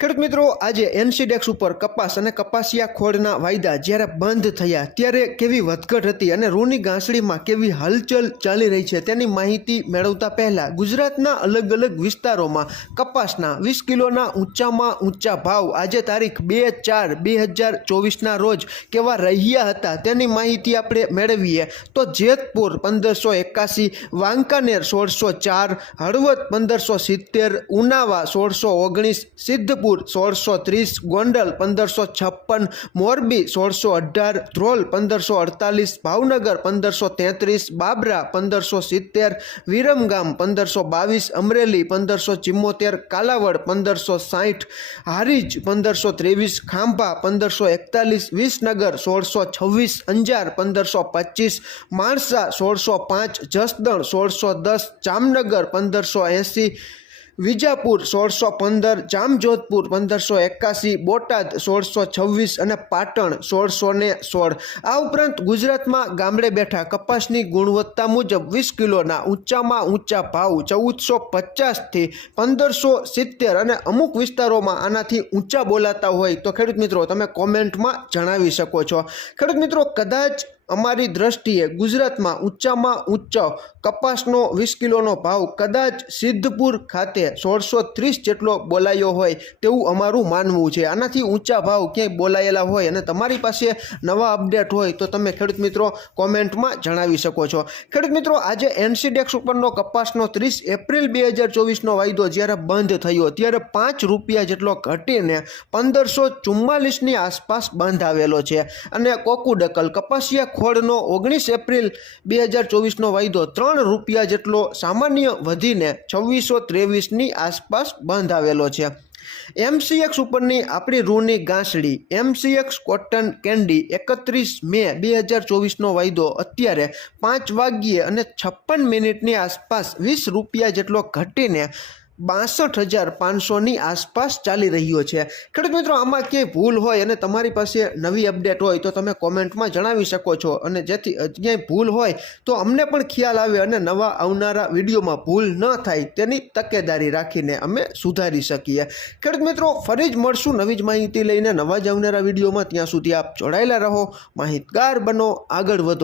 ખેડૂત મિત્રો, આજે એનસીડેક્સ ઉપર કપાસ અને કપાસિયા ખોળના વાયદા જ્યારે બંધ થયા, ત્યારે કેવી વધઘટ હતી અને રૂની ગાંસડીમાં કેવી હલચલ ચાલી રહી છે તેની માહિતી મેળવતા પહેલા ગુજરાતના અલગ અલગ વિસ્તારોમાં કપાસના વીસ કિલોના ઊંચામાં ઊંચા ભાવ આજે તારીખ બે ચાર બે હજાર ચોવીસના રોજ કેવા રહ્યા હતા તેની માહિતી આપણે મેળવીએ. તો જેતપુર પંદરસો એકાસી, વાંકાનેર સોળસો ચાર, હળવદ પંદરસો સિત્તેર, ઉનાવા સોળસો ઓગણીસ, સિદ્ધપુર સોળસો ત્રીસ ગોંડલ, પંદરસો છપ્પન મોરબી, સોળસો અઢાર ધ્રોલ, પંદરસો અડતાલીસ ભાવનગર, પંદરસો તેત્રીસ બાબરા, પંદરસો સિત્તેર વિરમગામ, પંદરસો બાવીસ અમરેલી, પંદરસો ચિમ્મોતેર કાલાવડ, પંદરસો સાઠ હારીજ, પંદરસો ત્રેવીસ ખાંભા, પંદરસો એકતાલીસ વિસનગર, સોળસો છવ્વીસ અંજાર, પંદરસો પચીસ માણસા, સોળસો પાંચ જસદણ, સોળસો દસ જામનગર, પંદરસો એંસી વિજાપુર સોળસો પંદર, જામજોધપુર પંદરસો એકાસી બોટાદ સોળસો છવ્વીસ અને પાટણ સોળસો ને સોળ. આ ઉપરાંત ગુજરાતમાં ગામડે બેઠા કપાસની ગુણવત્તા મુજબ વીસ કિલોના ઊંચામાં ઊંચા ભાવ ચૌદસો પચાસથી પંદરસો સિત્તેર અને અમુક વિસ્તારોમાં આનાથી ઊંચા બોલાતા હોય તો ખેડૂત મિત્રો તમે કોમેન્ટમાં જણાવી શકો છો. ખેડૂત મિત્રો કદાચ અમારી દ્રષ્ટિએ ગુજરાતમાં ઊંચામાં ઊંચો કપાસનો વીસ કિલોનો ભાવ કદાચ સિદ્ધપુર ખાતે સોળસો ત્રીસ જેટલો બોલાયો હોય તેવું અમારું માનવું છે. આનાથી ઊંચા ભાવ ક્યાંય બોલાયેલા હોય અને તમારી પાસે નવા અપડેટ હોય તો તમે ખેડૂત મિત્રો કોમેન્ટમાં જણાવી શકો છો. ખેડૂત મિત્રો, આજે એનસીડેક્સ ઉપરનો કપાસનો ત્રીસ એપ્રિલ બે હજાર ચોવીસનો વાયદો જ્યારે બંધ થયો ત્યારે પાંચ રૂપિયા જેટલો ઘટીને પંદરસો ચુમ્માલીસની આસપાસ બંધ આવેલો છે. અને કોકુડકલ કપાસિયા ખોળનો ઓગણીસ એપ્રિલ બે હજાર ચોવીસનો વાયદો ત્રણ રૂપિયા જેટલો સામાન્ય વધીને છવ્વીસો ત્રેવીસની આસપાસ બંધ આવેલો છે. એમસીએક્સ ઉપરની આપણી રૂની ગાંસડી, એમસીએક્સ કોટન કેન્ડી એકત્રીસ મે બે હજાર ચોવીસનો વાયદો અત્યારે પાંચ વાગ્યે અને છપ્પન મિનિટની આસપાસ વીસ રૂપિયા જેટલો ઘટીને બાસઠ હજાર પાંચસોની આસપાસ ચાલી રહ્યો છે. ખેડૂત મિત્રો, આમાં ક્યાંય ભૂલ હોય અને તમારી પાસે નવી અપડેટ હોય તો તમે કોમેન્ટમાં જણાવી શકો છો અને જેથી ક્યાંય ભૂલ હોય તો અમને પણ ખ્યાલ આવે અને નવા આવનારા વિડીયોમાં ભૂલ ન થાય તેની તકેદારી રાખીને અમે સુધારી શકીએ. ખેડૂત મિત્રો, ફરી જ મળશું નવી જ માહિતી લઈને નવા જ આવનારા વિડીયોમાં. ત્યાં સુધી આપ જોડાયેલા રહો. માહિતગાર બનો, આગળ વધો.